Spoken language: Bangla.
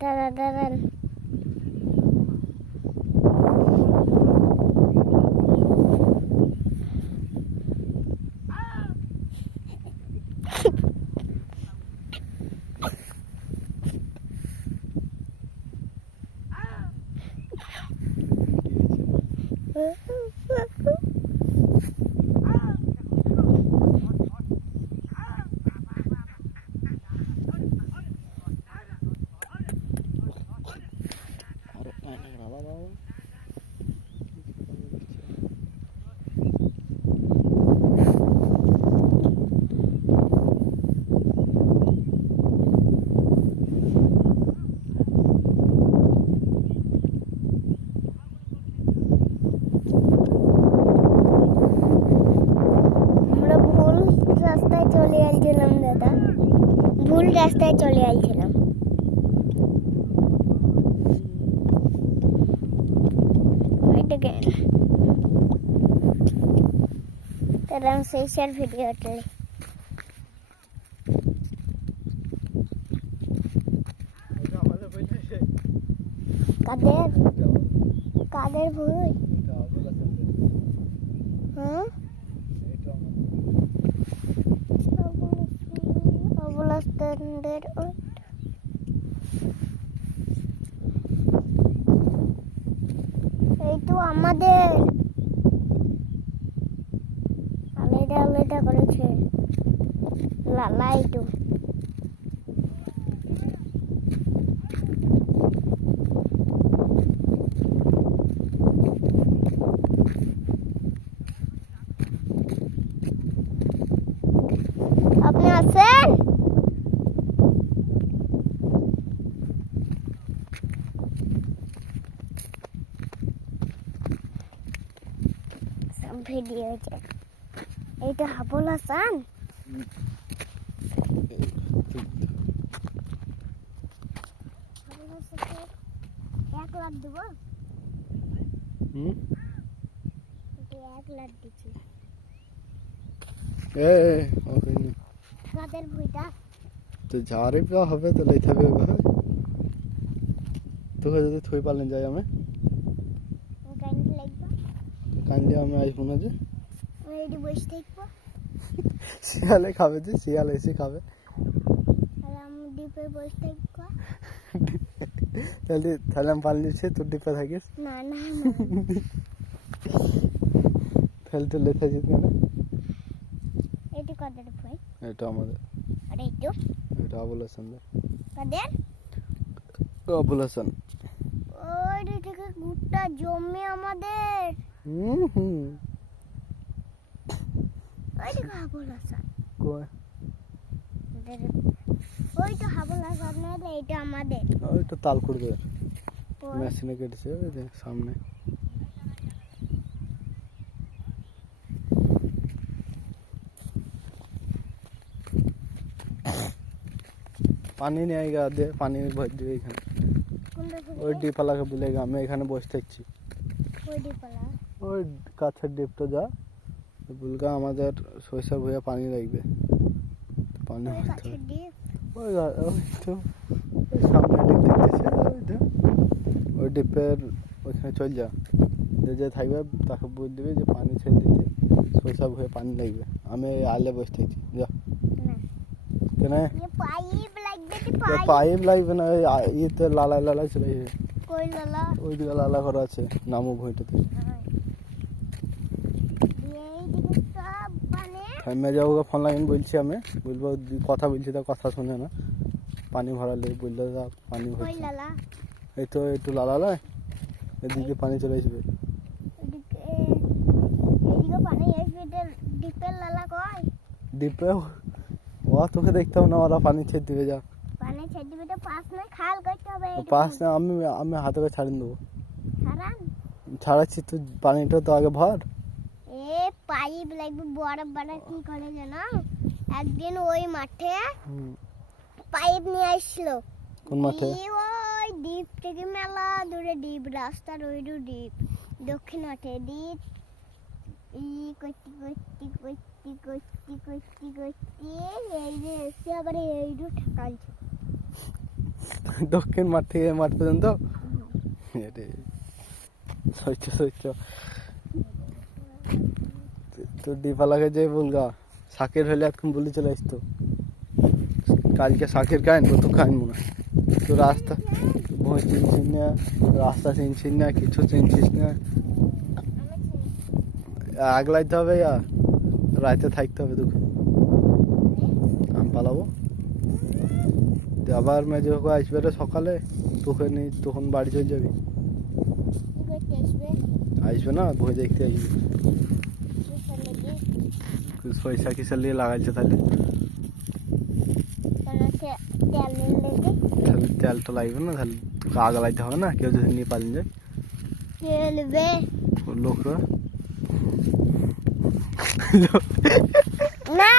দাঁড়ান ভুল রাস্তায় চলে আসছিলাম তারা সেই শেয়ার ভিডিওটা কাদের ভুল হ্যাঁ অবলাস্তানদের এই তো আমাদের আলাদা আলাদা করেছে লালাই তো আপনি আছেন সব ভিডিও আছে এইটা হাবুল হাসান এক লাখ দেব 1 লাখ দিচ্ছি কাদের ভুইটা তো যারে পা হবে তো লইতে হবে ভাই তোকে যদি থই পালেন যাই আমি কাইন্ডলি লাগবে কাইন্ডলি আমি আসবো না যে আমি এটি বসে থাকবো শিয়ালে খাবে যে শিয়াল এসে খাবে আর আমি ডিপে বসে থাকবো তাহলে আমি পালিয়ে দিচ্ছি তোর ডিপে থাকিস না তাহলে তো লেখা যেত না এটি কাদের ভুই এটা আমাদের আর এটা আবুল হাসান কাদের আবুল হাসান ওই থেকে গুটটা জমি আমাদের ওই দেখো আবুল হাসান কই ওইটা আবুল হাসান না এটা আমাদের ওইটা তাল করবে মেশিনে কেটেছে ওই যে সামনে पानी नहीं आएगा दे पानी में भर दिए এখানে ওই ডিপালাকে বলেগা আমি এখানে বসে থাকছি ওই ডিপালা ওই কাছের ডিপটা যা বলগা আমাদের সরিষা ভুঁইয়া পানি লাগবে পানি কাছের ডিপ ওই তো সামনে ডিপ দেখতেছে ওইটা ওই ডিপের ওইখানে চল যা যে থাকবে তাকে বলে দিবে যে পানি ছেড়ে দিতে সরিষা ভুঁইয়া পানি লাগবে আমি আলে বসে থাকছি যা কেন পাইপ লাগবে না ইয়েতে লালাই লালাই চলে কই লালা ওই দিকে লালা করা আছে নামো ভুঁইটাতে থাইমে যাওগা ফোন লাগাইন বলছি আমি বলবো কথা বলছি তো কথা শুনে না পানি ভরালে বললে পানি ভরছে এই তো একটু লালা লাই এদিকে পানি চলে আসবে ডিপে ও তোকে দেখতাম না ওরা পানি ছেড়ে দিবে যা পানি ছেড়ে দিবে তো পাস না খাল করতে হবে পাস না আমি হাতে করে ছাড়িয়ে দেবো ছাড়ান ছাড়াচ্ছি তুই পানিটা তো আগে ভর এ পাইপ লাগবে বড় বড় কি করে জানো একদিন ওই মাঠে পাইপ নিয়ে আসলো কোন মাঠে ওই দ্বীপ থেকে মেলা দূরে দ্বীপ রাস্তার ওই দ্বীপ দক্ষিণ মাঠে দ্বীপ ই করতে করতে করতে করতে করতে করতে এই যে এসে আবার এই ঠেকালছে দক্ষিণ মাঠ থেকে এ মাঠ পর্যন্ত এরে সহ্য সহ্য তো দীপালাকে যে বলগা শাকের হলে এখন বলে চলে আসতো কালকে শাকের খাইন কত খাইন মনে হয়। তো রাস্তা ভয় চিনছিস না, রাস্তা চিনছিস না, কিছু চিনছিস না, আগলাইতে হবে আর রাতে থাকতে হবে তোকে। আম পালাবো তো আবার মেজে হোক আসবে রে সকালে, তোকে নেই তখন বাড়ি চলে যাবি। কি করতে আসবে? আসবে না বই দেখতে আসবে। কিসের লেগে? পয়সা কিসের নিয়ে লাগাইছে তাহলে? কেন তেলের লেগে? তাহলে তেলটা লাগবে না, তাহলে তোকে আগলাইতে হবে না, কেউ যদি নিয়ে পালিয়ে যায় তেলবে লোকরা না